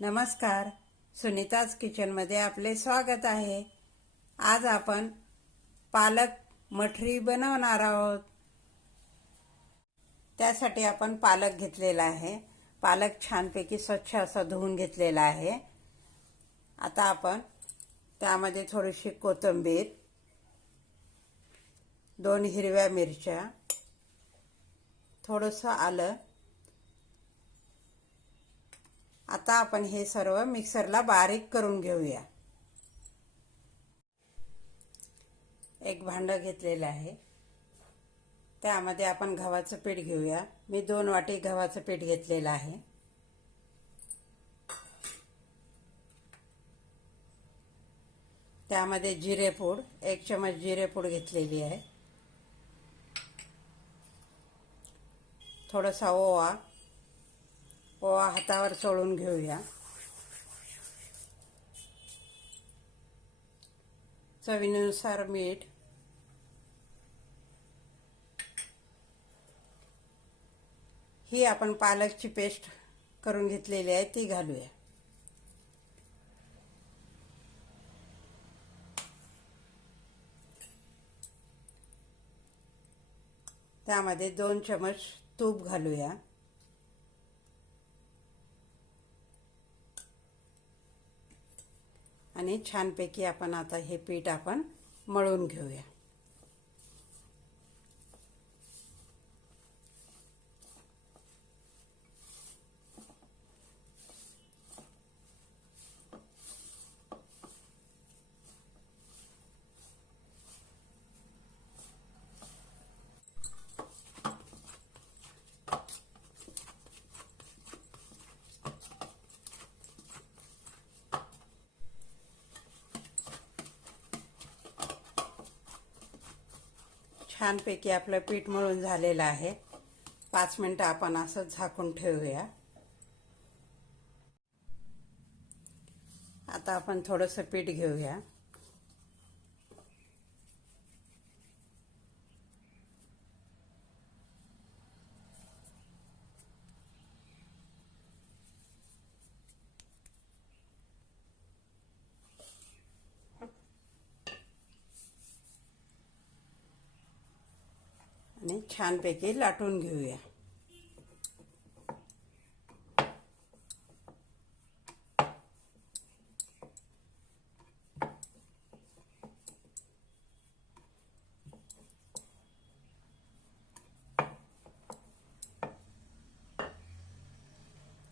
नमस्कार, सुनीताज किचनमध्ये आपले स्वागत आहे। आज आपण पालक मठरी बनवणार आहोत। त्यासाठी आपण पालक घेतलेला आहे। पालक छानपैकी स्वच्छ असा धुवून घेतलेला आहे। आता आपण त्यामध्ये थोडीशी कोथिंबीर, 2 हिरव्या मिरच्या, थोडंसं आलं। आता आपण हे सर्व मिक्सरला बारीक करून घेऊया। एक भांडं घेतलेलं आहे, त्यामध्ये आपण गव्हाचं पीठ घेऊया। मी 2 वाटी गव्हाचं पीठ घेतलेलं आहे। त्यामध्ये जिरेपूड, 1 चमच जिरेपूड घेतलेली आहे। थोडासा ओवा हातावर चोळून घेऊया। चवीनुसार मीठ, ही आपण पालकची पेस्ट करून घेतलेली आहे ती घालूया। त्यामध्ये 2 चमच तूप घालूया। आणि छानपैकी आपण आता हे पीठ आपण मळून घेऊया। छानपैकी आपलं पीठ मळून झालेलं आहे। 5 मिनिटं आपण असं झाकून ठेवूया। आता आपण थोडंसं पीठ घेऊया। आणि छानपैकी लाटून घेऊया।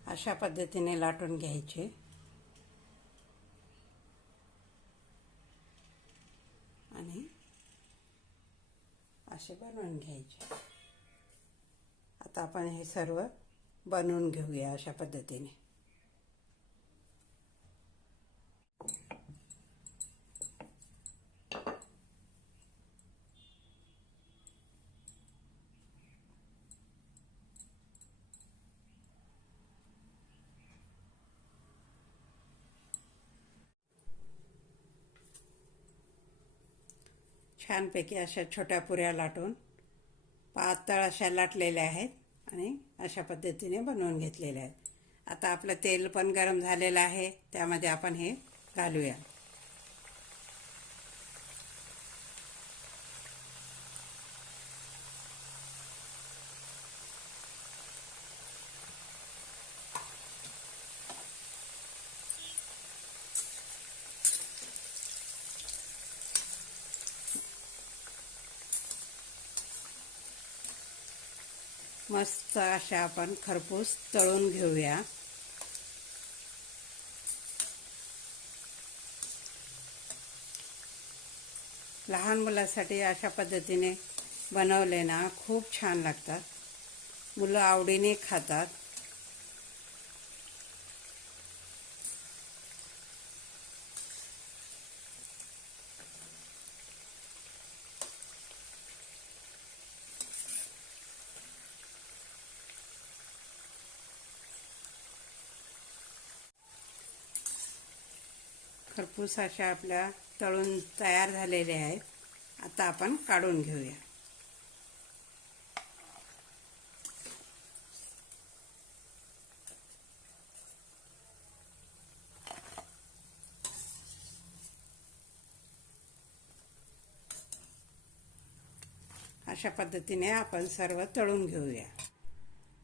अशा पद्धतीने लाटून घ्यायचे आणि असे बनवून घ्यायचे। आता आपण हे सर्व बनवून घेऊया अशा पद्धतीने। छानपैकी अशा छोट्या पुऱ्या लाटून पातळ अशा लाटलेल्या आहेत आणि अशा पद्धतीने बनवून घेतलेल्या आहेत। आता आपलं तेल पण गरम झालेलं आहे, त्यामध्ये आपण हे घालूया। मस्त अशा आपण खरपूस तळून घेऊया। लहान मुलांसाठी अशा पद्धतीने बनवले ना खूप छान लागतात। मुलं आवडीने खातात। खरपूस अशा आपल्या तळून तयार झालेले आहेत। आता आपण काढून घेऊया। अशा पद्धतीने आपण सर्व तळून घेऊया.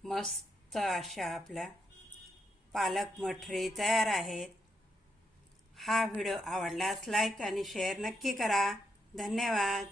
मस्त अशा आपल्या पालक मठरी तयार आहेत. हा व्हिडिओ आवडल्यास लाईक आणि शेअर नक्की करा. धन्यवाद.